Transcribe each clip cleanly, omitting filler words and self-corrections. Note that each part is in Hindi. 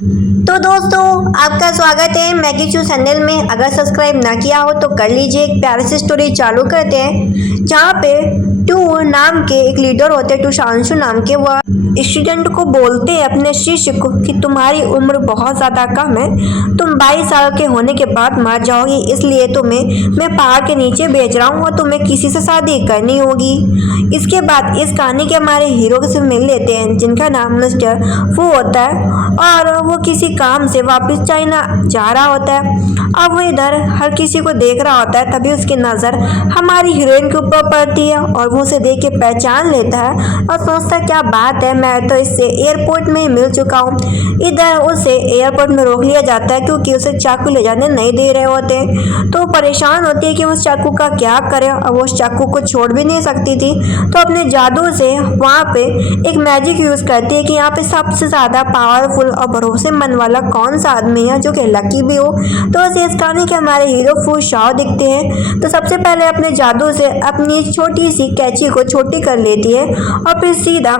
तो दोस्तों, आपका स्वागत है मैगी चू चैनल में। अगर सब्सक्राइब ना किया हो तो कर लीजिए। एक प्यारी सी स्टोरी चालू करते हैं जहाँ पे टू नाम के एक लीडर होते हैं, टूशांशु नाम के। वह स्टूडेंट को बोलते हैं अपने शिष्य को कि तुम्हारी उम्र बहुत ज़्यादा कम है, तुम 22 साल के होने के बाद मर जाओगी, इसलिए तुम्हें मैं पहाड़ के नीचे भेज रहा हूँ और तुम्हें किसी से शादी करनी होगी। इसके बाद इस कहानी के हमारे हीरो से मिल लेते हैं जिनका नाम मिस्टर फू होता है और वो किसी काम से वापस चाइना जा रहा होता है। अब वो इधर हर किसी को देख रहा होता है, तभी उसकी नज़र हमारी हीरोइन के ऊपर पड़ती है और वो उसे देख के पहचान लेता है और सोचता है क्या बात है, मैं तो इससे एयरपोर्ट में ही मिल चुका हूँ। इधर उसे एयरपोर्ट में रोक लिया जाता है क्योंकि उसे चाकू ले जाने नहीं दे रहे होते। तो परेशान होती है कि उस चाकू का क्या करे और वो उस चाकू को छोड़ भी नहीं सकती थी। तो अपने जादू से वहाँ पे एक मैजिक यूज़ करती है कि यहाँ पे सबसे ज़्यादा पावरफुल और भरोसेमंद वाला कौन सा आदमी है जो कि लकी भी हो। तो उसे इस कहानी के हमारे हीरो फू शाओ दिखते हैं। तो सबसे पहले अपने जादू से अपनी छोटी सी कैंची को छोटी कर लेती है और फिर सीधा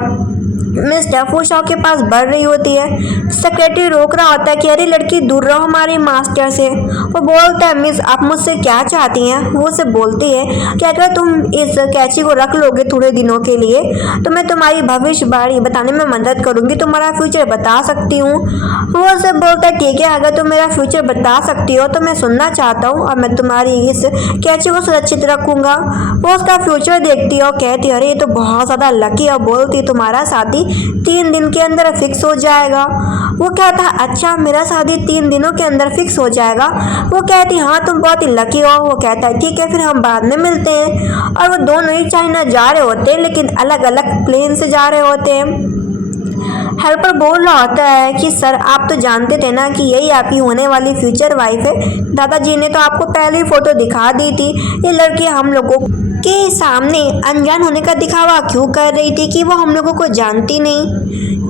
मिस्टर फू शाओ के पास बढ़ रही होती है। सेक्रेटरी रोक रहा होता है कि अरे लड़की दूर रहो हमारे मास्टर से। वो बोलता है मिस आप मुझसे क्या चाहती हैं। वो उसे बोलती है कि अगर तुम इस कैंची को रख लोगे थोड़े दिनों के लिए तो मैं तुम्हारी भविष्यवाणी बताने में मदद करूंगी, तुम्हारा फ्यूचर बता सकती हूँ। वो उसे बोलता है ठीक है, अगर तुम मेरा फ्यूचर बता सकती हो तो मैं सुनना चाहता हूँ और मैं तुम्हारी इस कैंची को सुरक्षित रखूंगा। वो उसका फ्यूचर देखती है और कहती है अरे ये तो बहुत ज़्यादा लकी है। बोलती तुम्हारा शादी 3 दिन के अंदर फिक्स हो जाएगा। वो कहता है अच्छा मेरा शादी 3 दिनों के अंदर फिक्स हो जाएगा। वो कहती हाँ तुम बहुत ही लकी हो। वो कहता है ठीक है फिर हम बाद में मिलते हैं। और वो दोनों ही चाइना जा रहे होते हैं लेकिन अलग अलग प्लेन से जा रहे होते हैं। हेल्पर बोल रहा होता है कि सर आप तो जानते थे ना कि यही आपकी होने वाली फ्यूचर वाइफ है। दादाजी ने तो आपको पहले ही फोटो दिखा दी थी। ये लड़की हम लोगों के सामने अनजान होने का दिखावा क्यों कर रही थी कि वो हम लोगों को जानती नहीं।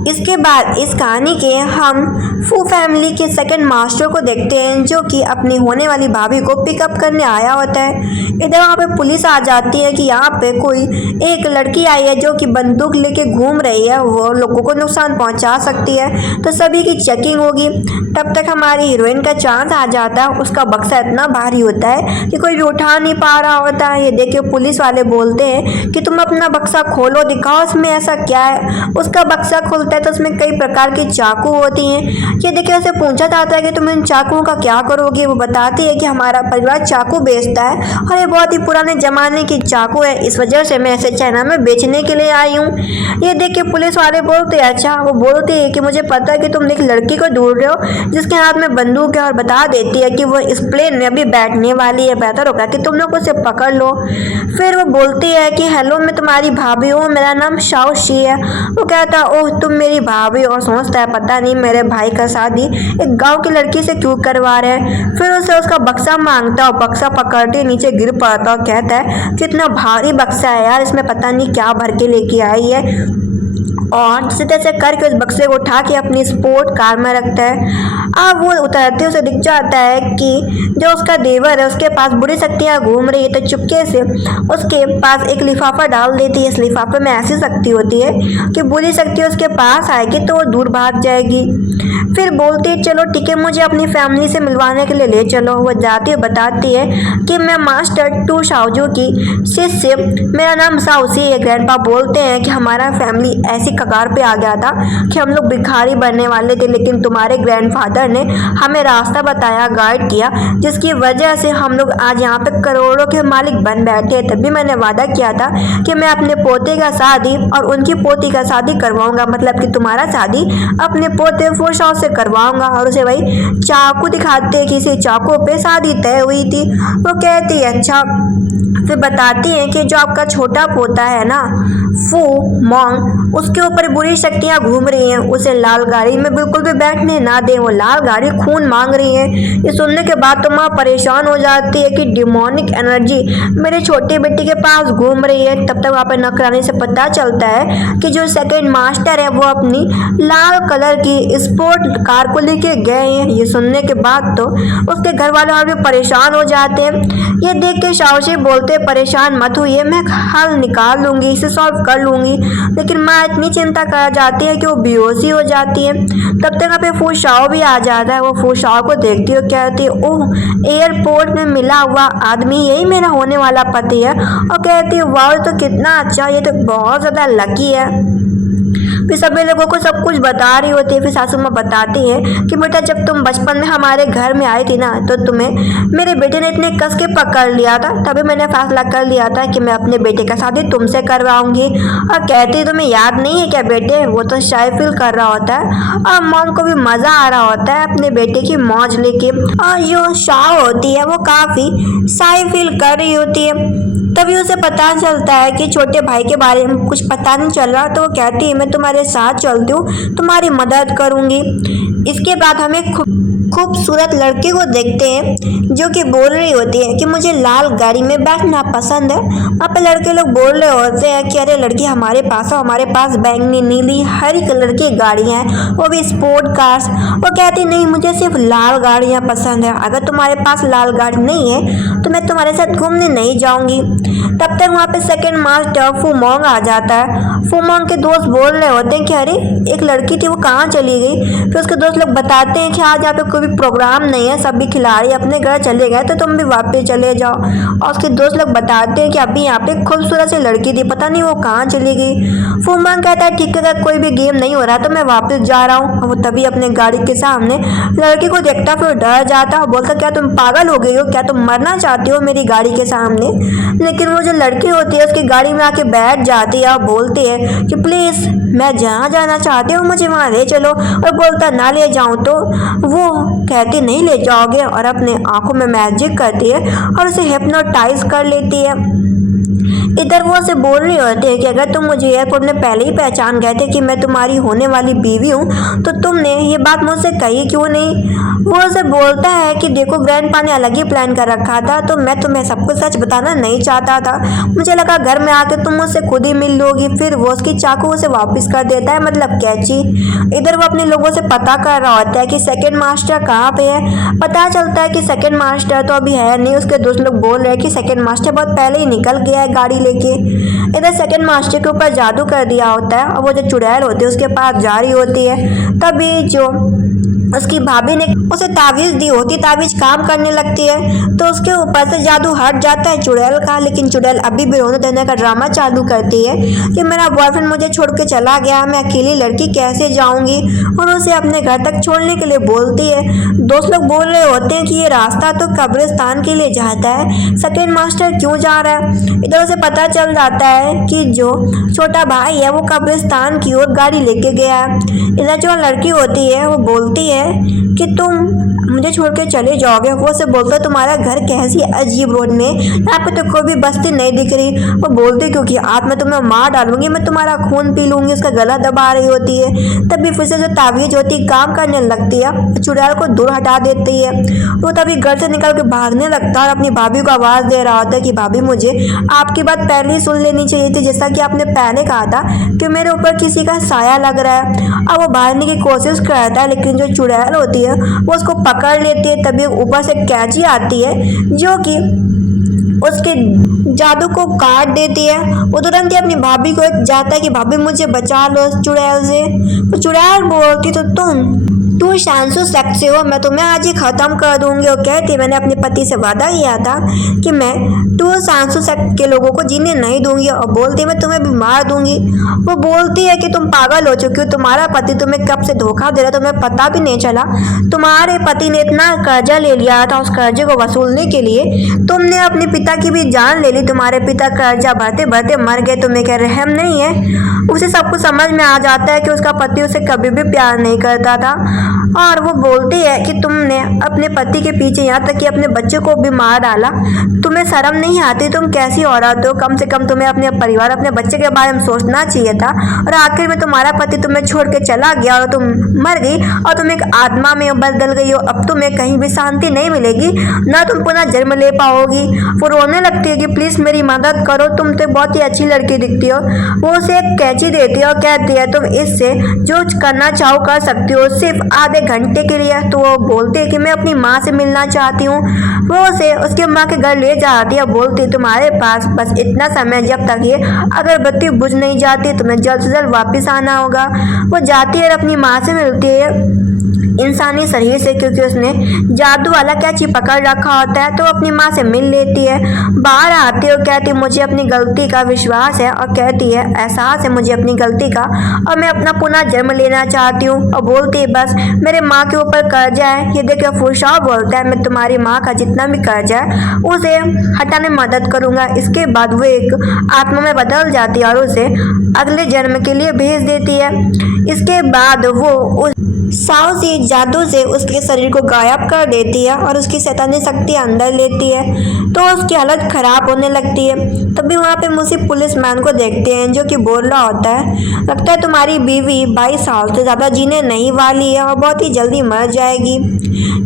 इसके बाद इस कहानी के हम फू फैमिली के सेकंड मास्टर को देखते हैं जो कि अपनी होने वाली भाभी को पिकअप करने आया होता है। इधर वहाँ पे पुलिस आ जाती है कि यहाँ पे कोई एक लड़की आई है जो कि बंदूक लेके घूम रही है, वो लोगों को नुकसान पहुँचा सकती है। तो सभी की चेकिंग होगी। तब तक हमारी हीरोइन का चांस आ जाता है। उसका बक्सा इतना भारी होता है कि कोई भी उठा नहीं पा रहा होता है। ये देख के पुलिस वाले बोलते हैं कि तुम अपना बक्सा खोलो, दिखाओ उसमें ऐसा क्या है। उसका बक्सा खुलता है तो उसमें कई प्रकार की चाकू होती हैं। ये देखिए उसे पूछा जाता है कि तुम इन चाकुओं का क्या करोगे। वो बताती है कि हमारा परिवार चाकू बेचता है और ये बहुत ही पुराने जमाने की चाकू है, इस वजह से मैं इसे चाइना में बेचने के लिए आई हूँ। ये देख के पुलिस वाले बोलते हैं अच्छा। वो बोलती है कि मुझे पता है कि तुम एक लड़की को ढूंढ रहे हो जिसके हाथ में बंदूक है और बता देती है कि वो इस प्लेन में अभी बैठने वाली है, बेहतर होगा कि तुम लोग उसे पकड़ लो। फिर वो बोलती है कि हेलो मैं तुम्हारी भाभी हूँ, मेरा नाम शाओ शी है। वो कहता ओह तुम मेरी भाभी, और सोचता है पता नहीं मेरे भाई का शादी एक गांव की लड़की से क्यों करवा रहे हैं। फिर उसे उसका बक्सा मांगता और बक्सा पकड़ते नीचे गिर पड़ता और कहता है कितना भारी बक्सा है यार, इसमें पता नहीं क्या भर के लेके आई है। और जिस तैसे करके उस बक्से को उठा के अपनी स्पोर्ट कार में रखता है। अब वो उतरते उसे दिख जाता है कि जो उसका देवर है उसके पास बुरी शक्तियाँ घूम रही है। तो चुपके से उसके पास एक लिफाफा डाल देती है। इस लिफाफे में ऐसी शक्ति होती है कि बुरी शक्ति उसके पास आएगी तो वो दूर भाग जाएगी। फिर बोलती है चलो ठीक है मुझे अपनी फैमिली से मिलवाने के लिए ले चलो। वो जाती है बताती है कि मैं मास्टर टू शाओजू की शिष्य, मेरा नाम साउसी है। ग्रैंडपा बोलते हैं कि हमारा फैमिली ऐसी कगार पे आ गया था कि हम लोग भिखारी बनने वाले थे, लेकिन तुम्हारे ग्रैंडफादर ने हमें रास्ता बताया, गाइड किया, जिसकी वजह से हम लोग आज यहाँ पे करोड़ों के मालिक बन बैठे। तभी मैंने वादा किया था कि मैं अपने पोते का शादी और उनकी पोती का शादी करवाऊंगा, मतलब कि तुम्हारा शादी अपने पोते फू शाओ से करवाऊंगा। और उसे वही चाकू दिखाते हैं कि इसी चाकू पे शादी तय हुई थी। वो कहती है अच्छा। फिर बताती हैं कि जो आपका छोटा पोता है ना फू मोंग, उसके ऊपर बुरी शक्तियाँ घूम रही हैं, उसे लाल गाड़ी में बिल्कुल भी बैठने ना दें। वो लाल गाड़ी खून मांग रही है। ये सुनने के बाद तो माँ परेशान हो जाती है कि डिमोनिक एनर्जी मेरे छोटे बेटे के पास घूम रही है। तब तक वहाँ पर नौकरानी से पता चलता है कि जो सेकंड मास्टर है वो अपनी लाल कलर की स्पोर्ट कार को लेके गए हैं। ये सुनने के बाद तो उसके घर वाले और भी परेशान हो जाते हैं। ये देख के शाओशी बोलते बोलते परेशान मत होइए, मैं हल निकाल लूँगी, इसे सॉल्व कर लूँगी। लेकिन माँ इतनी चिंता कर जाती है कि वो बेहोश ही हो जाती है। तब तक यहाँ पे फूशाओ भी आ जाता है। वो फूशाओ को देखती है, कहती है ओह एयरपोर्ट में मिला हुआ आदमी यही मेरा होने वाला पति है। और कहती है वाह तो कितना अच्छा, ये तो बहुत ज़्यादा लकी है। फिर सभी लोगों को सब कुछ बता रही होती है। फिर सासू माँ बताती है कि बेटा जब तुम बचपन में हमारे घर में आई थी ना, तो तुम्हें मेरे बेटे ने इतने कस के पकड़ लिया था, तभी मैंने फैसला कर लिया था कि मैं अपने बेटे का शादी तुमसे करवाऊंगी। और कहती तुम्हें याद नहीं है क्या बेटे, वो तो शाय फील कर रहा होता है और मॉम को भी मज़ा आ रहा होता है अपने बेटे की मौज लेके। और जो शाह होती है वो काफ़ी शाय फील कर रही होती है। तभी उसे पता चलता है कि छोटे भाई के बारे में कुछ पता नहीं चल रहा। तो वो कहती है मैं तुम्हारे साथ चलती हूँ, तुम्हारी मदद करूँगी। इसके बाद हमें खूबसूरत लड़के को देखते हैं जो कि बोल रही होती है कि मुझे लाल गाड़ी में बैठना पसंद है। वहाँ पे लड़के लोग बोल रहे होते हैं कि अरे लड़की हमारे पास हो, हमारे पास बैंगनी नीली हरी कलर की गाड़ियाँ हैं, वो भी स्पोर्ट कार्स। वो कहती नहीं मुझे सिर्फ लाल गाड़ियाँ पसंद है, अगर तुम्हारे पास लाल गाड़ी नहीं है तो मैं तुम्हारे साथ घूमने नहीं जाऊँगी। तब तक वहाँ पे सेकंड मास्टर फूमोंग आ जाता है। फूमोंग के दोस्त बोल रहे होते हैं कि अरे एक लड़की थी वो कहाँ चली गई। फिर उसके दोस्त लोग बताते हैं कि आज यहाँ पे कोई भी प्रोग्राम नहीं है, सभी खिलाड़ी अपने घर चले गए, तो तुम भी वापस चले जाओ। और उसके दोस्त लोग बताते हैं कि अभी यहाँ पे खूबसूरत सी लड़की थी, पता नहीं वो कहाँ चली गई। फूमोंग कहता है ठीक है, अगर कोई भी गेम नहीं हो रहा तो मैं वापस जा रहा हूँ। वो तभी अपने गाड़ी के सामने लड़की को देखता फिर डर जाता और बोलता क्या तुम पागल हो गई हो, क्या तुम मरना चाहती हो मेरी गाड़ी के सामने। लेकिन वो जो लड़की होती है उसकी गाड़ी में आके बैठ जाती है और बोलती है कि प्लीज़ मैं जहाँ जाना चाहती हूँ मुझे वहाँ ले चलो। और बोलता ना ले जाऊँ तो वो कहती नहीं ले जाओगे, और अपने आंखों में मैजिक करती है और उसे हिप्नोटाइज कर लेती है। इधर वो उसे बोल रही होती है कि अगर तुम मुझे एयरपोर्ट में पहले ही पहचान गए थे कि मैं तुम्हारी होने वाली बीवी हूँ तो तुमने ये बात मुझसे कही क्यों नहीं। वो उसे बोलता है कि देखो ग्रैंडपा ने अलग ही प्लान कर रखा था, तो मैं तुम्हें सब कुछ सच बताना नहीं चाहता था, मुझे लगा घर में आके तुम मुझसे खुद ही मिल लोगी। फिर वो उसकी चाकू उसे वापस कर देता है, मतलब कैची। इधर वो अपने लोगों से पता कर रहा होता है कि सेकंड मास्टर कहाँ पे है। पता चलता है कि सेकंड मास्टर तो अभी है नहीं, उसके दोस्त लोग बोल रहे हैं कि सेकंड मास्टर बहुत पहले ही निकल गया है गाड़ी लेके। इधर सेकंड मास्टर के ऊपर जादू कर दिया होता है और वो जो चुड़ैल होती है उसके पास जा रही होती है। तभी जो उसकी भाभी ने उसे तावीज़ दी होती, तावीज़ काम करने लगती है तो उसके ऊपर से जादू हट जाता है चुड़ैल का। लेकिन चुड़ैल अभी भी रोने धोने का ड्रामा चालू करती है कि मेरा बॉयफ्रेंड मुझे छोड़ के चला गया, मैं अकेली लड़की कैसे जाऊंगी, और उसे अपने घर तक छोड़ने के लिए बोलती है। दोस्त लोग बोल रहे होते हैं कि ये रास्ता तो कब्रिस्तान के लिए जाता है, सेकंड मास्टर क्यों जा रहा है। इधर उसे पता चल जाता है कि जो छोटा भाई है वो कब्रिस्तान की ओर गाड़ी लेके गया है। इधर जो लड़की होती है वो बोलती है कि तुम मुझे छोड़ के चले जाओगे। वो से बोलता है तुम्हारा घर कैसी अजीब रोड में, यहाँ पे तो कोई भी बस्ती नहीं दिख रही। वो बोलती क्योंकि आज मैं तुम्हें मार डालूंगी, मैं तुम्हारा खून पी लूंगी। उसका गला दबा रही होती है। तभी फिर से जो तावीज होती है काम करने लगती है, चुड़ैल को दूर हटा देती है। वो तभी घर से निकल के भागने लगता है और अपनी भाभी को आवाज़ दे रहा होता है कि भाभी मुझे आपकी बात पहले ही सुन लेनी चाहिए थी, जैसा कि आपने पहले कहा था कि मेरे ऊपर किसी का साया लग रहा है। अब वो भागने की कोशिश करता है लेकिन जो चुड़ैल होती है वो उसको पकड़ लेती है। तभी ऊपर से कैची आती है जो कि उसके जादू को काट देती है। वो तुरंत ही अपनी भाभी को जाता है कि भाभी मुझे बचा लो चुड़ैल से। तो चुड़ैल बोलती तो तू शांसु शख्स से हो, मैं तुम्हें आज ही ख़त्म कर दूंगी। और कहती मैंने अपने पति से वादा किया था कि मैं टू शांसु शख्स के लोगों को जीने नहीं दूंगी, और बोलती मैं तुम्हें भी मार दूंगी। वो बोलती है कि तुम पागल हो चुकी हो, तुम्हारा पति तुम्हें कब से धोखा दे रहा तुम्हें पता भी नहीं चला। तुम्हारे पति ने इतना कर्जा ले लिया था, उस कर्जे को वसूलने के लिए तुमने अपने पिता की भी जान ले ली। तुम्हारे पिता कर्जा भरते भरते मर गए, तुम्हें क्या रहम नहीं है। उसे सब कुछ समझ में आ जाता है कि उसका पति उसे कभी भी प्यार नहीं करता था। और वो बोलती है कि तुमने अपने पति के पीछे यहाँ तक कि अपने बच्चे को भी मार डाला, तुम्हें शर्म नहीं आती, तुम कैसी औरत हो, कम से कम तुम्हें अपने परिवार अपने बच्चे के बारे में सोचना चाहिए था। और आखिर में तुम्हारा पति तुम्हें छोड़ के चला गया और तुम मर गई और तुम एक आत्मा में बदल गई हो। अब तुम्हें कहीं भी शांति नहीं मिलेगी, ना तुम पुनः जन्म ले पाओगी। वो रोने लगती है कि प्लीज़ मेरी मदद करो, तुम तो बहुत ही अच्छी लड़की दिखती हो। वो उसे एक कैंची देती है और कहती है तुम इससे जो करना चाहो कर सकती हो, सिर्फ आधे घंटे के लिए। तो वो बोलती है कि मैं अपनी माँ से मिलना चाहती हूँ। वो उसे उसके माँ के घर ले जाती है, बोलती है तुम्हारे पास बस इतना समय जब तक ये अगरबत्ती बुझ नहीं जाती, तुम्हें जल्द से जल्द वापस आना होगा। वो जाती है और अपनी माँ से मिलती है इंसानी शरीर से, क्योंकि उसने जादू वाला कैची पकड़ रखा होता है। तो अपनी माँ से मिल लेती है, बाहर आती है और कहती है मुझे अपनी गलती का विश्वास है, और कहती है एहसास है मुझे अपनी गलती का, और मैं अपना पुनः जन्म लेना चाहती हूँ। और बोलती है बस मेरे माँ के ऊपर कर्जा है। ये देखो फुरशाह बोलता है मैं तुम्हारी माँ का जितना भी कर्जा है उसे हटाने में मदद करूंगा। इसके बाद वो एक आत्मा में बदल जाती है और उसे अगले जन्म के लिए भेज देती है। इसके बाद वो उस साहसी जादू से उसके शरीर को गायब कर देती है और उसकी शैतानी शक्ति अंदर लेती है। तो उसकी हालत खराब होने लगती है। तभी वहाँ पे मुसी पुलिसमैन को देखते हैं जो कि बोल रहा होता है लगता है तुम्हारी बीवी 22 साल से ज़्यादा जीने नहीं वाली है और बहुत ही जल्दी मर जाएगी।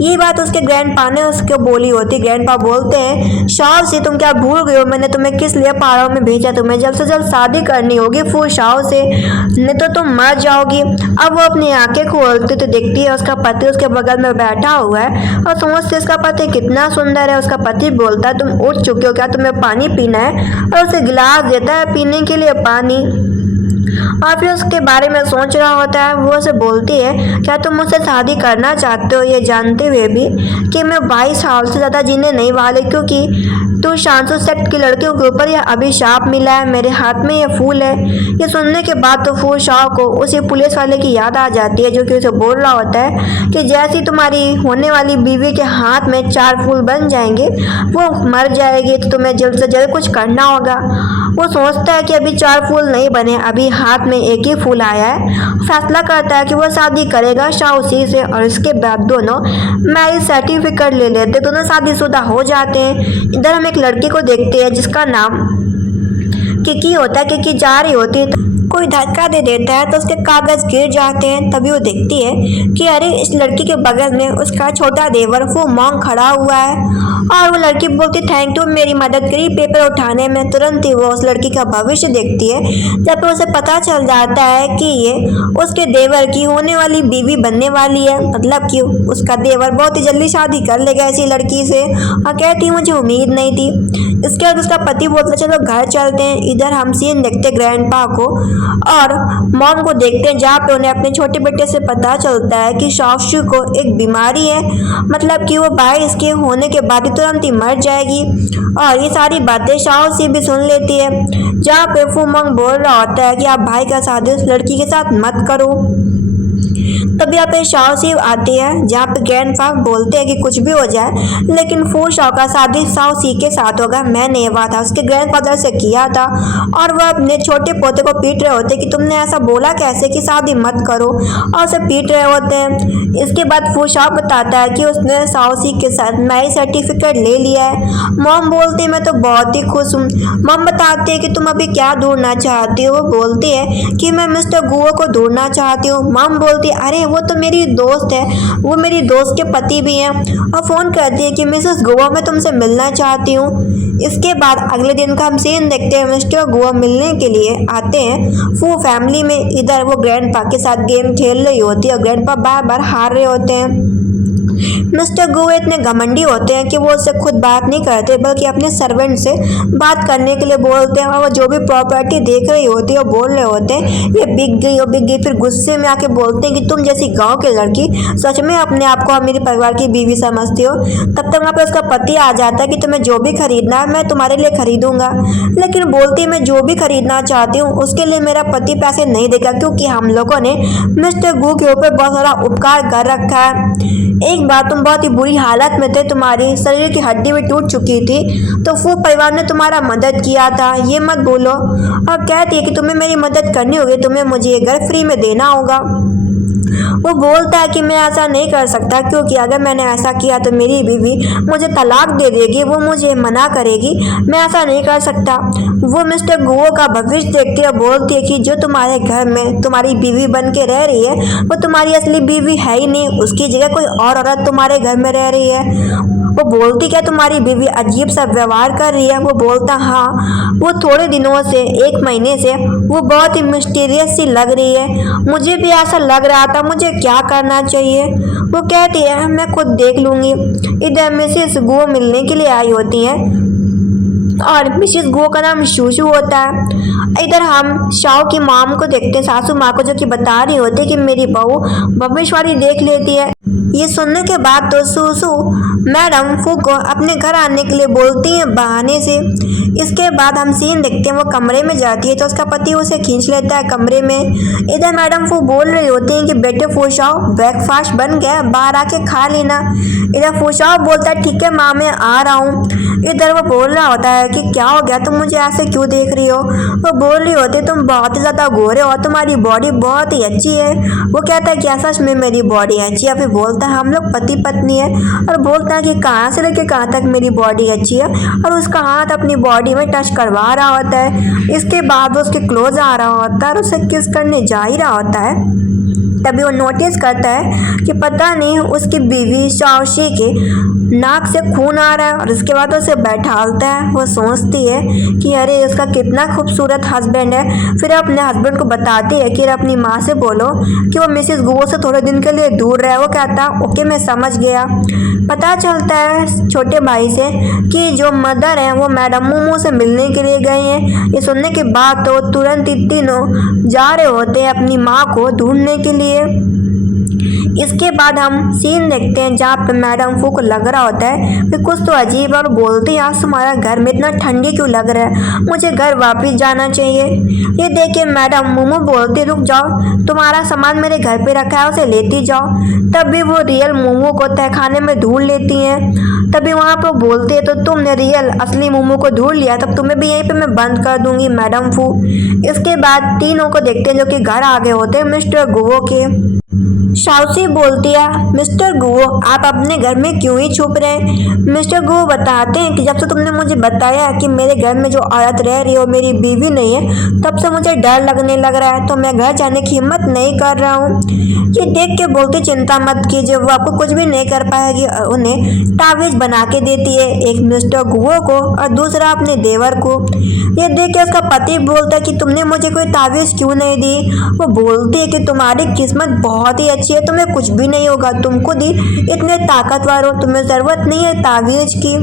ये बात उसके ग्रैंडपा ने उसको बोली होती। ग्रैंडपा बोलते हैं शाह से तुम क्या भूल गए हो मैंने तुम्हें किस लिए पहाड़ों में भेजा, तुम्हें जल्द से जल्द शादी करनी होगी फूल शाह से, नहीं तो तुम मर जाओगी। अब वो अपनी आंखें खोलती तो देखती है उसका पति उसके बगल में बैठा हुआ है और सोचती उसका पति कितना सुंदर है। उसका पति बोलता है तुम उठ चुके हो क्या, तुम्हें पानी पीना है, और उसे गिलास देता है पीने के लिए पानी। और फिर उसके बारे में सोच रहा होता है। वो उसे बोलती है क्या तुम मुझसे शादी करना चाहते हो, ये जानते हुए भी कि मैं 22 साल से ज़्यादा जीने नहीं वाले, क्योंकि तो शांसु सेक्ट की लड़कियों के ऊपर यह अभिशाप मिला है, मेरे हाथ में यह फूल है। ये सुनने के बाद तो फूल शाह को उसी पुलिस वाले की याद आ जाती है जो कि उसे बोल रहा होता है कि जैसी तुम्हारी होने वाली बीवी के हाथ में 4 फूल बन जाएंगे वो मर जाएगी, तो तुम्हें जल्द से जल्द कुछ करना होगा। वो सोचता है कि अभी 4 फूल नहीं बने, अभी हाथ में एक ही फूल आया है। फैसला करता है कि वो शादी करेगा शाउसी से, और इसके बाद दोनों मैरिज सर्टिफिकेट ले लेते, दोनों शादीशुदा हो जाते हैं। इधर हम एक लड़की को देखते हैं जिसका नाम किकी होता है। किकी जा रही होती है, कोई धक्का दे देता है तो उसके कागज गिर जाते हैं। तभी वो देखती है कि अरे इस लड़की के बगल में उसका छोटा देवर वो मॉन्ग खड़ा हुआ है, और वो लड़की बोलती थैंक यू मेरी मदद करी पेपर उठाने में। तुरंत ही वो उस लड़की का भविष्य देखती है, जब उसे पता चल जाता है कि ये उसके देवर की होने वाली बीवी बनने वाली है, मतलब कि उसका देवर बहुत ही जल्दी शादी कर लेगा ऐसी लड़की से। और कहती मुझे उम्मीद नहीं थी। इसके बाद उसका पति बोलता चलो घर चलते हैं। इधर हम सीन देखते ग्रैंडपा को और मॉम को देखते हैं, जहाँ पे उन्हें अपने छोटे बेटे से पता चलता है कि शाओशु को एक बीमारी है, मतलब कि वो 22 के होने के बाद ही तुरंत ही मर जाएगी। और ये सारी बातें शाओशी भी सुन लेती है, जहाँ पे फूमंग बोल रहा होता है कि आप भाई का शादी उस लड़की के साथ मत करो। तब यहाँ पे शाओशी आती है, जहाँ पे ग्रैंडपा बोलते हैं कि कुछ भी हो जाए लेकिन फू शाओ का शादी शाओशी के साथ होगा। मैंने ये बात उसके ग्रैंडफादर से किया था, और वह अपने छोटे पोते को पीट रहे होते कि तुमने ऐसा बोला कैसे कि शादी मत करो, और उसे पीट रहे होते हैं। इसके बाद फू शाओ बताता है कि उसने शाओशी के साथ मैरिज सर्टिफिकेट ले लिया है। मॉम बोलती है मैं तो बहुत ही खुश हूँ। मॉम बताती है कि तुम अभी क्या ढूंढना चाहती हो। वो बोलती है कि मैं मिस्टर गुओ को ढूंढना चाहती हूँ। मॉम बोलती है अरे वो तो मेरी दोस्त है, वो मेरी दोस्त के पति भी हैं। और फ़ोन करती है कि मिसेस गुओ मैं तुमसे मिलना चाहती हूँ। इसके बाद अगले दिन का हम सीन देखते हैं, मिस्टर गुओ मिलने के लिए आते हैं फू फैमिली में। इधर वो ग्रैंडपा के साथ गेम खेल रही होती है और ग्रैंडपा बार बार हार रहे होते हैं। मिस्टर गुओ इतने घमंडी होते हैं कि वो उससे खुद बात नहीं करते बल्कि अपने सर्वेंट से बात करने के लिए बोलते हैं, और वो जो भी प्रॉपर्टी देख रही होती है वो बोल रहे होते हैं ये बिक गई वो बिक गई। फिर गुस्से में आके बोलते हैं कि तुम जैसी गांव की लड़की सच में अपने आप को मेरे परिवार की बीवी समझती हो। तब तक वहाँ पे उसका पति आ जाता है कि तुम्हें जो भी खरीदना है मैं तुम्हारे लिए खरीदूंगा, लेकिन बोलती मैं जो भी खरीदना चाहती हूँ उसके लिए मेरा पति पैसे नहीं देगा, क्योंकि हम लोगों ने मिस्टर गू के ऊपर बहुत सारा उपकार कर रखा है। एक बार तुम बहुत ही बुरी हालत में थे, तुम्हारी शरीर की हड्डी भी टूट चुकी थी, तो फू परिवार ने तुम्हारा मदद किया था, ये मत भूलो। और कहती है कि तुम्हें मेरी मदद करनी होगी, तुम्हें मुझे ये घर फ्री में देना होगा। वो बोलता है कि मैं ऐसा नहीं कर सकता, क्योंकि अगर मैंने ऐसा किया तो मेरी बीवी मुझे तलाक दे देगी, वो मुझे मना करेगी, मैं ऐसा नहीं कर सकता। वो मिस्टर गुओ का भविष्य देखती है, बोलती है कि जो तुम्हारे घर में तुम्हारी बीवी बन के रह रही है वो तुम्हारी असली बीवी है ही नहीं, उसकी जगह कोई और औरत तुम्हारे घर में रह रही है। वो बोलती क्या तुम्हारी बीवी अजीब सा व्यवहार कर रही है? वो बोलता हाँ, वो थोड़े दिनों से, 1 महीने से वो बहुत ही मिस्टीरियस सी लग रही है। मुझे भी ऐसा लग रहा था, मुझे क्या करना चाहिए? वो कहती है मैं खुद देख लूँगी। इधर मिसेस गो मिलने के लिए आई होती हैं और मिसेस गो का नाम शूशू होता है। इधर हम शाओ की माम को देखते हैं, सासू माँ को, जो कि बता रही होती है कि मेरी बहू भविष्यवाणी देख लेती है। ये सुनने के बाद तो सूसू मैडम फू को अपने घर आने के लिए बोलती हैं बहाने से। इसके बाद हम सीन देखते हैं, वो कमरे में जाती है तो उसका पति उसे खींच लेता है कमरे में। इधर मैडम फू बोल रही होती हैं कि बेटे फूशाओ ब्रेकफास्ट बन गया, बाहर आके खा लेना। इधर फूशाओ बोलता है ठीक है माँ मैं आ रहा हूँ। इधर वो बोल रहा होता है कि क्या हो गया, तुम मुझे ऐसे क्यों देख रही हो? वो बोल रही होती तुम बहुत ही ज़्यादा गोरे हो, तुम्हारी बॉडी बहुत ही अच्छी है। वो कहता है क्या सच में मेरी बॉडी अच्छी है? फिर बोलता है हम लोग पति पत्नी है, और बोलता है कि कहाँ से लेके कहाँ तक मेरी बॉडी अच्छी है, और उसका हाथ अपनी बॉडी में टच करवा रहा होता है। इसके बाद वो उसके क्लोज आ रहा होता है और उसे किस करने जा ही रहा होता है। तभी वो नोटिस करता है कि पता नहीं उसकी बीवी शाओशी के नाक से खून आ रहा है, और उसके बाद उसे बैठालता है। वो सोचती है कि अरे उसका कितना खूबसूरत हस्बैंड है। फिर अपने हस्बैंड को बताती है कि अपनी माँ से बोलो कि वो मिसेस गो से थोड़े दिन के लिए दूर रहे। वो कहता ओके मैं समझ गया। पता चलता है छोटे भाई से कि जो मदर है वो मैडम मोमो से मिलने के लिए गए हैं। ये सुनने के बाद तो तुरंत ही तीनों जा रहे होते हैं अपनी माँ को ढूंढने के लिए। इसके बाद हम सीन देखते हैं जहाँ पे मैडम फू को लग रहा होता है कि कुछ तो अजीब, और बोलते हैं आज तुम्हारा घर में इतना ठंडी क्यों लग रहा है, मुझे घर वापस जाना चाहिए। ये देखिए मैडम मोमो बोलती रुक जाओ, तुम्हारा सामान मेरे घर पे रखा है उसे लेती जाओ। तभी वो रियल मोमो को तहखाने में ढूंढ लेती हैं। तभी वहाँ पर बोलते हैं तो तुमने रियल असली मोमो को ढूंढ लिया, तब तुम्हें भी यहीं पे मैं बंद कर दूंगी मैडम फू। इसके बाद तीनों को देखते हैं जो कि घर आ गए होते हैं मिस्टर गुवो के। शाओशी बोलती है मिस्टर गुवो आप अपने घर में क्यों ही छुप रहे हैं? मिस्टर गुवो बताते हैं कि जब से तुमने मुझे बताया कि मेरे घर में जो औरत रह रही हो मेरी बीवी नहीं है, तब से मुझे डर लगने लग रहा है, तो मैं घर जाने की हिम्मत नहीं कर रहा हूँ। ये देख के बोलती चिंता मत कीजिए, वो आपको कुछ भी नहीं कर पाएगी। और उन्हें तावीज बना के देती है, एक मिस्टर गुवो को और दूसरा अपने देवर को। ये देख के उसका पति बोलता है कि तुमने मुझे कोई तावीज क्यों नहीं दी? वो बोलती है कि तुम्हारी किस्मत बहुत ही अच्छी है, तुम्हें कुछ भी नहीं होगा, तुम खुद ही इतने ताकतवर हो, तुम्हें जरूरत नहीं है तावीज की,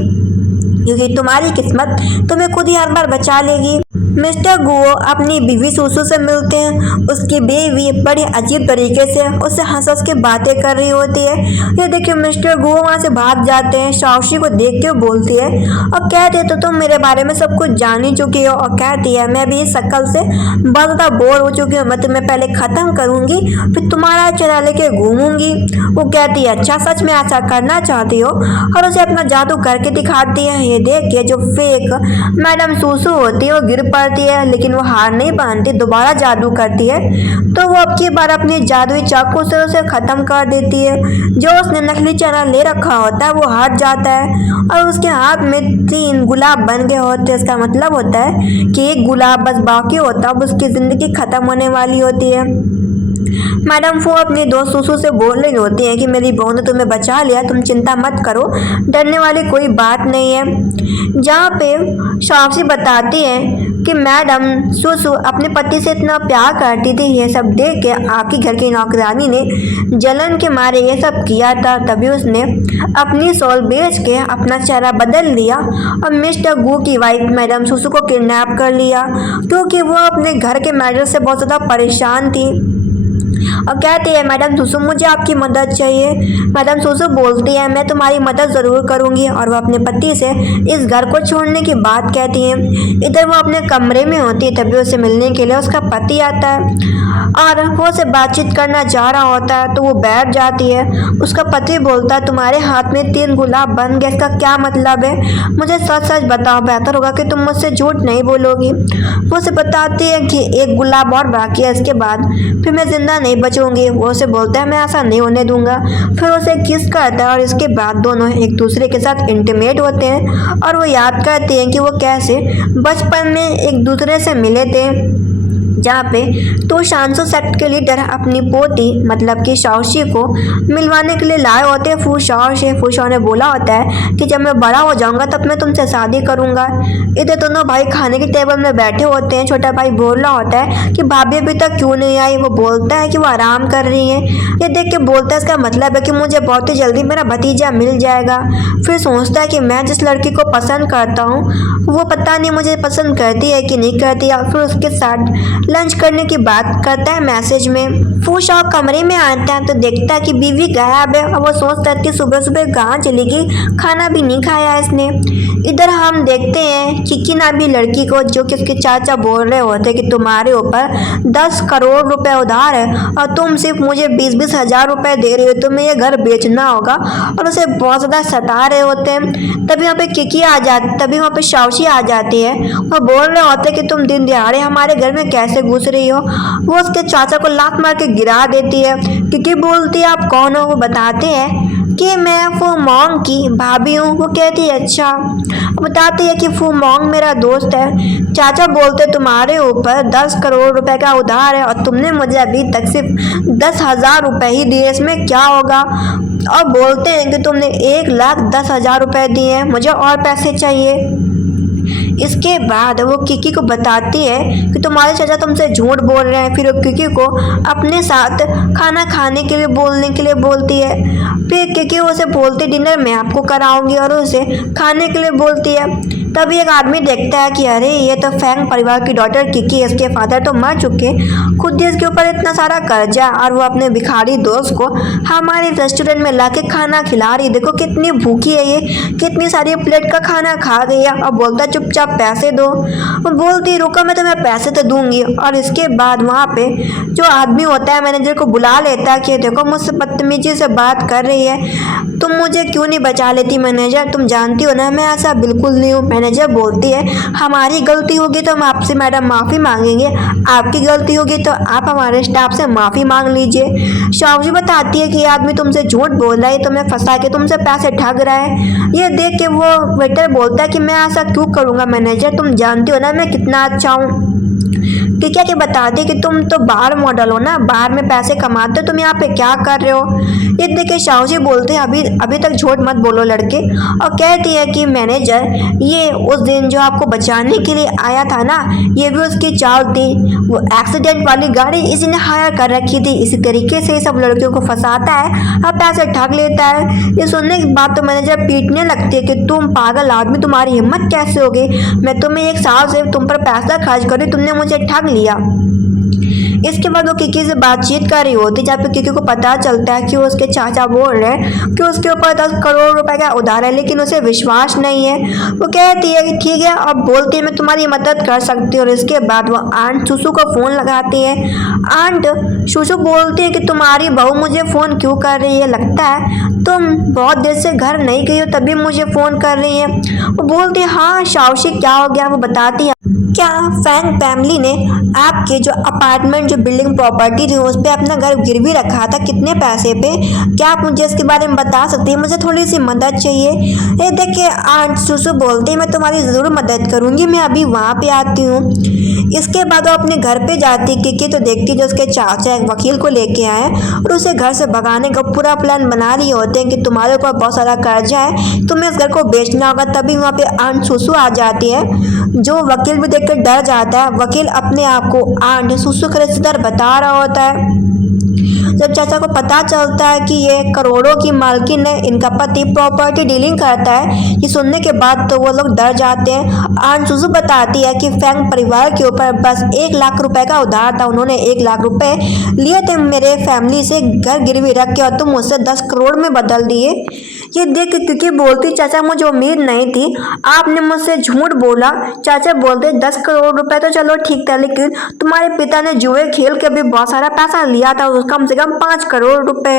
क्योंकि तुम्हारी किस्मत तुम्हें खुद ही हर बार बचा लेगी। मिस्टर गुओ अपनी बीवी सूसू से मिलते हैं। उसकी बीवी बड़ी अजीब तरीके से उससे हंस हंस के बातें कर रही होती है। ये देखिए मिस्टर गुओ वहाँ से भाग जाते हैं। शाओशी को देख के बोलती है और कहती है तो तुम मेरे बारे में सब कुछ जान ही चुकी हो, और कहती है मैं भी इस शक्ल से बहुत ज़्यादा बोर हो चुकी हूँ, मैं तुम्हें पहले ख़त्म करूँगी फिर तुम्हारा चेहरा लेके घूमूंगी। वो कहती है अच्छा सच में ऐसा करना चाहती हो, और उसे अपना जादू करके दिखाती है। ये देख के जो फेक मैडम सूसू होती है वो गिर पड़ती है, लेकिन वो हार नहीं मानती, दोबारा जादू करती है। तो वो अब की बार अपनी जादुई चाकू से उसे ख़त्म कर देती है। जो उसने नकली चेहरा ले रखा होता है वो हट जाता है और उसके हाथ में 3 गुलाब बन गए होते हैं। इसका मतलब होता है कि एक गुलाब बस बाकी होता है, अब उसकी ज़िंदगी ख़त्म होने वाली होती है। मैडम फू अपनी दोस्त सूसू से बोल रही होती है कि मेरी बहू ने तुम्हें बचा लिया, तुम चिंता मत करो, डरने वाली कोई बात नहीं है। जहाँ पे शाओशी बताती है कि मैडम सूसू अपने पति से इतना प्यार करती थी, ये सब देख के आपकी घर की नौकरानी ने जलन के मारे ये सब किया था। तभी उसने अपनी सोल बेच के अपना चेहरा बदल लिया और मिस्टर गू की वाइफ मैडम सूसू को किडनैप कर लिया, क्योंकि वो अपने घर के मैटर से बहुत ज़्यादा परेशान थी। और कहती है मैडम सूसू मुझे आपकी मदद चाहिए। मैडम सूसू बोलती है मैं तुम्हारी मदद ज़रूर करूँगी, और वो अपने पति से इस घर को छोड़ने की बात कहती है। इधर वो अपने कमरे में होती है, तभी उसे मिलने के लिए उसका पति आता है और वो उसे बातचीत करना चाह रहा होता है, तो वो बैठ जाती है। उसका पति बोलता है तुम्हारे हाथ में 3 गुलाब बन गए, इसका क्या मतलब है? मुझे सच सच बताओ, बेहतर होगा कि तुम मुझसे झूठ नहीं बोलोगी। वो उसे बताती है कि 1 गुलाब और बाकी है, इसके बाद फिर मैं जिंदा नहीं बचूंगी। वो उसे बोलता है मैं ऐसा नहीं होने दूंगा। फिर उसे किस करता है और इसके बाद दोनों एक दूसरे के साथ इंटीमेट होते हैं और वो याद करते हैं कि वो कैसे बचपन में एक दूसरे से मिले थे। जहाँ पे तो शांसु सेक्ट के लीडर अपनी पोती मतलब कि शाओशी को मिलवाने के लिए लाए होते हैं फू शाओ से। फू शाओ ने बोला होता है कि जब मैं बड़ा हो जाऊंगा तब मैं तुमसे शादी करूंगा। इधर दोनों भाई खाने के टेबल में बैठे होते हैं। छोटा भाई बोल रहा होता है कि भाभी अभी तक क्यों नहीं आई। वो बोलता है कि वो आराम कर रही है। ये देख के बोलता है इसका मतलब है कि मुझे बहुत ही जल्दी मेरा भतीजा मिल जाएगा। फिर सोचता है कि मैं जिस लड़की को पसंद करता हूँ वो पता नहीं मुझे पसंद करती है कि नहीं करती, या फिर उसके साथ लंच करने की बात करता है मैसेज में। फू शाओ कमरे में आता है तो देखता है कि बीवी गायब है और वो सोचता है कि सुबह सुबह कहाँ चली गई, खाना भी नहीं खाया इसने। इधर हम देखते हैं किकी नामी लड़की को जो कि उसके चाचा बोल रहे होते हैं कि तुम्हारे ऊपर 10 करोड़ रुपए उधार है और तुम सिर्फ मुझे 20-20 हजार रुपए दे रहे हो, तुम्हें ये घर बेचना होगा। और उसे बहुत ज़्यादा सता रहे होते हैं। तभी वहाँ पे किकी आ जाती, तभी वहाँ पे शाओशी आ जाती है और बोल रहे होते हैं कि तुम दिन दिहाड़े हमारे घर में कैसे घुस रही हो। वो उसके चाचा को लात मार के गिरा देती है। किकी बोलती है आप कौन हो। वो बताते हैं कि मैं फू मोंग की भाभी हूँ। वो कहती है अच्छा। बताती है कि फू मोंग मेरा दोस्त है। चाचा बोलते तुम्हारे ऊपर 10 करोड़ रुपए का उधार है और तुमने मुझे अभी तक सिर्फ 10,000 रुपए ही दिए, इसमें क्या होगा। और बोलते हैं कि तुमने 1,10,000 रुपए दिए हैं, मुझे और पैसे चाहिए। इसके बाद वो किकी को बताती है कि तुम्हारे चाचा तुमसे झूठ बोल रहे हैं। फिर वो किकी को अपने साथ खाना खाने के लिए बोलने के लिए बोलती है। फिर किकी उसे बोलती डिनर मैं आपको कराऊंगी और उसे खाने के लिए बोलती है। तभी एक आदमी देखता है कि अरे ये तो फैंग परिवार की डॉटर किकी, इसके फादर तो मर चुके, खुद ही इसके ऊपर इतना सारा कर्जा और वो अपने भिखारी दोस्त को हमारे रेस्टोरेंट में लाके खाना खिला रही। देखो कितनी भूखी है ये, कितनी सारी प्लेट का खाना खा गई है। और बोलता चुपचाप पैसे दो। और बोलती रुको मैं तुम्हें पैसे तो दूंगी। और इसके बाद वहाँ पे जो आदमी होता है मैनेजर को बुला लेता है कि देखो मुझसे बदतमीजी से बात कर रही है, तुम मुझे क्यों नहीं बचा लेती मैनेजर, तुम जानती हो ना मैं ऐसा बिल्कुल नहीं हूँ। मैनेजर बोलती है हमारी गलती होगी तो हम आपसे मैडम माफ़ी मांगेंगे, आपकी गलती होगी तो आप हमारे स्टाफ से माफ़ी मांग लीजिए। शाओजी बताती है कि ये आदमी तुमसे झूठ बोल रहा है, तुम्हें फंसा के तुमसे पैसे ठग रहा है। ये देख के वो वेटर बोलता है कि मैं ऐसा क्यों करूँगा मैनेजर, तुम जानती हो ना मैं कितना अच्छा हूँ। ठीक है कि बताती कि तुम तो बाहर मॉडल हो ना, बाहर में पैसे कमाते हो, तुम यहाँ पे क्या कर रहे हो। ये देखे शाओजी बोलते हैं अभी तक झूठ मत बोलो लड़के। और कहती है कि मैनेजर ये उस दिन जो आपको बचाने के लिए आया था ना, ये भी उसकी चाल थी, वो एक्सीडेंट वाली गाड़ी इसी ने हायर कर रखी थी। इसी तरीके से सब लड़कियों को फंसाता है और पैसे ठग लेता है। ये सुनने के बाद तो मैनेजर पीटने लगती है कि तुम पागल आदमी, तुम्हारी हिम्मत कैसे हो गई, मैं तुम्हें 1 साल से तुम पर पैसा खर्च करी, तुमने मुझे ठग लिया। इसके बाद वो किकी से बातचीत कर रही होती जहाँ पे किकी को पता चलता है कि वो उसके चाचा बोल रहे हैं कि उसके ऊपर 10 करोड़ रुपए का उधार है, लेकिन उसे विश्वास नहीं है। वो कहती है कि ठीक है, अब बोलती है मैं तुम्हारी मदद कर सकती हूँ। और इसके बाद वो आंट सुसु को फ़ोन लगाती है। आंट सुसु बोलती है कि तुम्हारी बहू मुझे फ़ोन क्यों कर रही है, लगता है तुम बहुत देर से घर नहीं गई हो तभी मुझे फ़ोन कर रही है। वो बोलती है हाँ शाओशी क्या हो गया। वो बताती है क्या फैंग फैमिली ने आपके जो अपार्टमेंट जो बिल्डिंग प्रॉपर्टी थी उस पर अपना घर गिरवी रखा था, कितने पैसे पे, क्या आप मुझे इसके बारे में बता सकती हैं, मुझे थोड़ी सी मदद चाहिए। ये देखिए आंट सुसु बोलती है मैं तुम्हारी ज़रूर मदद करूँगी, मैं अभी वहाँ पे आती हूँ। इसके बाद वो अपने घर पे जाती किकी तो देखती जो उसके चाचा एक वकील को लेके आए और उसे घर से भगाने का पूरा प्लान बना लिए होते हैं कि तुम्हारे ऊपर बहुत सारा कर्जा है, तुम्हें इस घर को बेचना होगा। तभी वहाँ पे आंट सुसु आ जाती है। जो वकील भी देखकर डर जाता है। वकील अपने आप को आंट सुसु का रिश्तेदार बता रहा होता है। जब चाचा को पता चलता है कि ये करोड़ों की मालकिन है, इनका पति प्रॉपर्टी डीलिंग करता है, ये सुनने के बाद तो वो लोग डर जाते हैं। आंट सुसु बताती है कि फैंग परिवार के ऊपर बस 1 लाख रुपए का उधार था, उन्होंने 1 लाख रुपए लिए थे मेरे फैमिली से घर गिरवी रख के और तुम मुझसे 10 करोड़ में बदल दिए। ये देख क्योंकि बोलती चाचा मुझे उम्मीद नहीं थी, आपने मुझसे झूठ बोला। चाचा बोलते 10 करोड़ रुपए तो चलो ठीक था, लेकिन तुम्हारे पिता ने जुए खेल के भी बहुत सारा पैसा लिया था, कम से कम 5 करोड़ रुपए।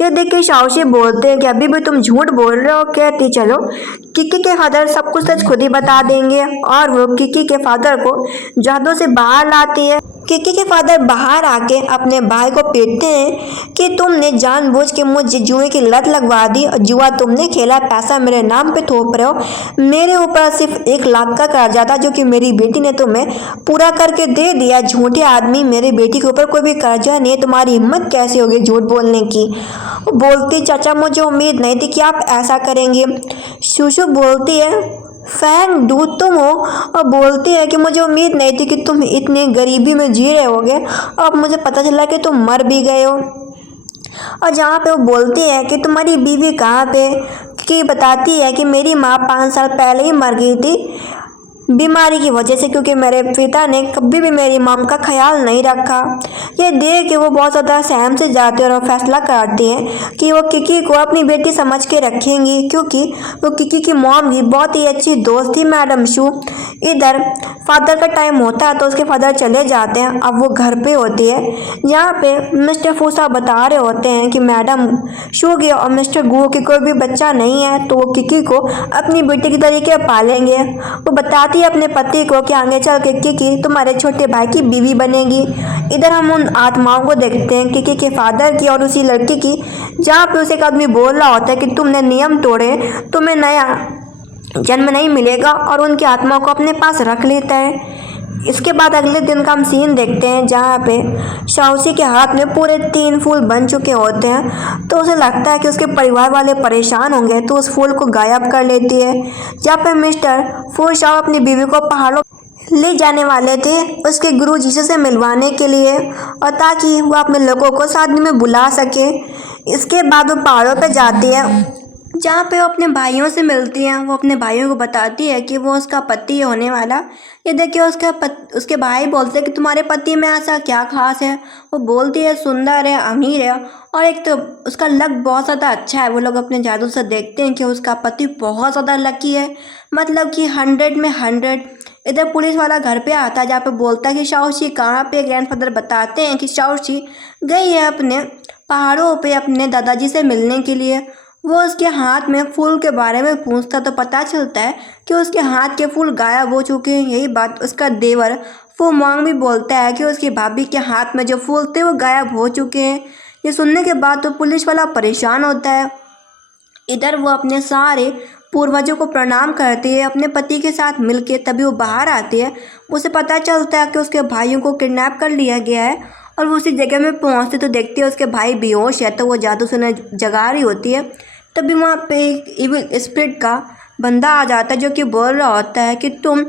ये देख के शाओशी बोलते हैं कि अभी भी तुम झूठ बोल रहे हो। कहती चलो किकी के फादर सब कुछ सच खुद ही बता देंगे। और वो किकी के फादर को जादू से बाहर लाती है। किकी के फादर बाहर आके अपने भाई को पीटते हैं कि तुमने जानबूझ के मुझे जुए की लत लगवा दी और जुआ तुमने खेला, पैसा मेरे नाम पे थोप रहे हो। मेरे ऊपर सिर्फ 1 लाख का कर्जा था जो कि मेरी बेटी ने तुम्हें पूरा करके दे दिया। झूठे आदमी, मेरी बेटी के ऊपर कोई भी कर्जा नहीं है, तुम्हारी हिम्मत कैसे होगी झूठ बोलने की। वो बोलती चाचा मुझे उम्मीद नहीं थी कि आप ऐसा करेंगे। शुशु बोलती है फैंग दूध तुम हो, और बोलती है कि मुझे उम्मीद नहीं थी कि तुम इतने गरीबी में जी रहे होगे। अब मुझे पता चला कि तुम मर भी गए हो। और जहाँ पे वो बोलती है कि तुम्हारी बीवी कहाँ पे, कि बताती है कि मेरी माँ 5 साल पहले ही मर गई थी बीमारी की वजह से, क्योंकि मेरे पिता ने कभी भी मेरी मॉम का ख्याल नहीं रखा। ये देख के वो बहुत ज़्यादा सहम से जाती है और फैसला करती हैं कि वो किकी को अपनी बेटी समझ के रखेंगी, क्योंकि वो किकी की मॉम की बहुत ही अच्छी दोस्त थी मैडम शू। इधर फादर का टाइम होता है तो उसके फादर चले जाते हैं। अब वो घर पे होती है, यहाँ पे मिस्टर फूसा बता रहे होते हैं कि मैडम शू की और मिस्टर गू की कोई भी बच्चा नहीं है तो वो किकी को अपनी बेटी की तरीके पालेंगे। वो बताती है अपने पति को कि आगे चल के किकी तुम्हारे छोटे भाई की बीवी बनेगी। इधर हम उन आत्माओं को देखते हैं, किकी के फादर की और उसी लड़की की, जहाँ पे उसे एक आदमी बोल रहा होता है कि तुमने नियम तोड़े, तुम्हें नया जन्म नहीं मिलेगा, और उनकी आत्मा को अपने पास रख लेता है। इसके बाद अगले दिन का हम सीन देखते हैं जहाँ पे शाउसी के हाथ में पूरे 3 फूल बन चुके होते हैं, तो उसे लगता है कि उसके परिवार वाले परेशान होंगे, तो उस फूल को गायब कर लेती है। जहाँ पे मिस्टर फूल शाह अपनी बीवी को पहाड़ों ले जाने वाले थे उसके गुरु जीसस से मिलवाने के लिए, और ताकि वो अपने लोगों को शादी में बुला सके। इसके बाद वो पहाड़ों पे जाती है जहाँ पे वो अपने भाइयों से मिलती है। वो अपने भाइयों को बताती है कि वो उसका पति होने वाला। ये देखिए उसके भाई बोलते हैं कि तुम्हारे पति में ऐसा क्या खास है। वो बोलती है सुंदर है, अमीर है, और एक तो उसका लक बहुत ज़्यादा अच्छा है। वो लोग अपने जादू से देखते हैं कि उसका पति बहुत ज़्यादा लकी है, मतलब कि 100 में 100। इधर पुलिस वाला घर पे आता है जहाँ पे बोलता है कि शाओशी कहाँ पे। ग्रैंडफादर बताते हैं कि शाओशी गई है अपने पहाड़ों पे अपने दादाजी से मिलने के लिए। वो उसके हाथ में फूल के बारे में पूछता तो पता चलता है कि उसके हाथ के फूल गायब हो चुके हैं। यही बात उसका देवर फू मोंग भी बोलता है कि उसकी भाभी के हाथ में जो फूल थे वो गायब हो चुके हैं। ये सुनने के बाद तो पुलिस वाला परेशान होता है। इधर वो अपने सारे पूर्वजों को प्रणाम करती है अपने पति के साथ मिलके। तभी वो बाहर आती है, उसे पता चलता है कि उसके भाइयों को किडनैप कर लिया गया है, और वो उसी जगह में पहुंचती तो देखती है उसके भाई बेहोश है, तो वो जादू से उन्हें जगा रही होती है। तभी वहाँ पे एक इविल स्पिरिट का बंदा आ जाता है जो कि बोल रहा होता है कि तुम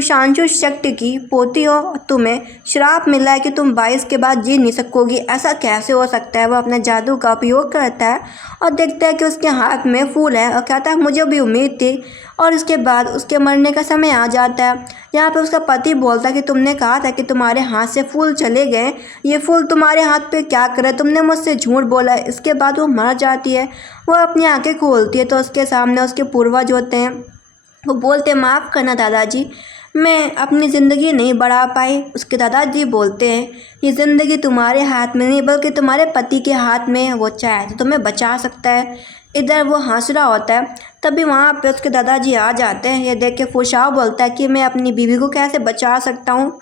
शांशु शक्ति की पोती हो, तुम्हें श्राप मिला है कि तुम 22 के बाद जी नहीं सकोगी। ऐसा कैसे हो सकता है। वो अपने जादू का उपयोग करता है और देखता है कि उसके हाथ में फूल है और कहता है मुझे भी उम्मीद थी। और उसके बाद उसके मरने का समय आ जाता है। यहाँ पे उसका पति बोलता है कि तुमने कहा था कि तुम्हारे हाथ से फूल चले गए, ये फूल तुम्हारे हाथ पे क्या करे, तुमने मुझसे झूठ बोला। इसके बाद वो मर जाती है। वो अपनी आंखें खोलती है तो उसके सामने उसके पूर्वज होते हैं। वो बोलते माफ़ करना दादाजी, मैं अपनी ज़िंदगी नहीं बढ़ा पाई। उसके दादाजी बोलते हैं ये ज़िंदगी तुम्हारे हाथ में नहीं बल्कि तुम्हारे पति के हाथ में है, वो चाहे तो तुम्हें बचा सकता है। इधर वो हंस रहा होता है, तभी वहाँ पे उसके दादाजी आ जाते हैं। ये देख के फुशाव बोलता है कि मैं अपनी बीवी को कैसे बचा सकता हूँ।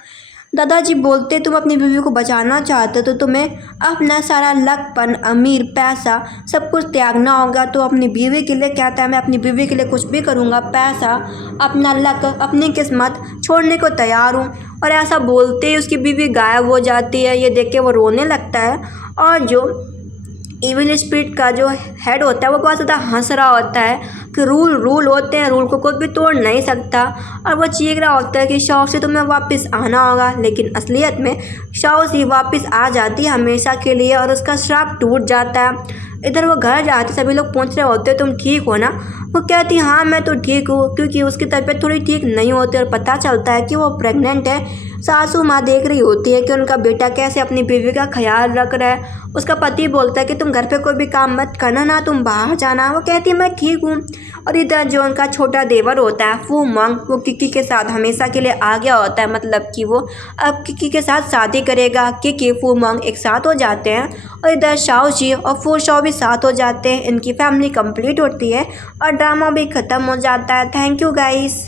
दादाजी बोलते तुम अपनी बीवी को बचाना चाहते हो तो तुम्हें अपना सारा लकपन, अमीर, पैसा सब कुछ त्यागना होगा। तो अपनी बीवी के लिए कहता है मैं अपनी बीवी के लिए कुछ भी करूँगा, पैसा, अपना लक, अपनी किस्मत छोड़ने को तैयार हूँ। और ऐसा बोलते ही उसकी बीवी गायब हो जाती है। ये देख के वो रोने लगता है, और जो इविल स्पिरिट का जो हेड होता है वो बहुत ज़्यादा हंस रहा होता है कि रूल होते हैं, रूल को कोई भी तोड़ नहीं सकता। और वो चीख रहा होता है कि शाओशी तुम्हें वापस आना होगा। लेकिन असलियत में शाओशी वापस आ जाती है हमेशा के लिए और उसका श्राप टूट जाता है। इधर वो घर जाते सभी लोग पूछ रहे होते तुम ठीक हो ना। वो कहती हाँ मैं तो ठीक हूँ, क्योंकि उसकी तबीयत थोड़ी ठीक नहीं होती और पता चलता है कि वो प्रेग्नेंट है। सासू माँ देख रही होती है कि उनका बेटा कैसे अपनी बीवी का ख्याल रख रहा है। उसका पति बोलता है कि तुम घर पे कोई भी काम मत करना, ना तुम बाहर जाना। वो कहती है मैं ठीक हूँ। और इधर जो उनका छोटा देवर होता है फू मंग, वो किकी के साथ हमेशा के लिए आ गया होता है, मतलब कि वो अब किकी के साथ शादी करेगा। किकी फू मंग एक साथ हो जाते हैं और इधर शाओशी और फू शाओ भी साथ हो जाते हैं। इनकी फैमिली कंप्लीट होती है और ड्रामा भी ख़त्म हो जाता है। Thank you guys.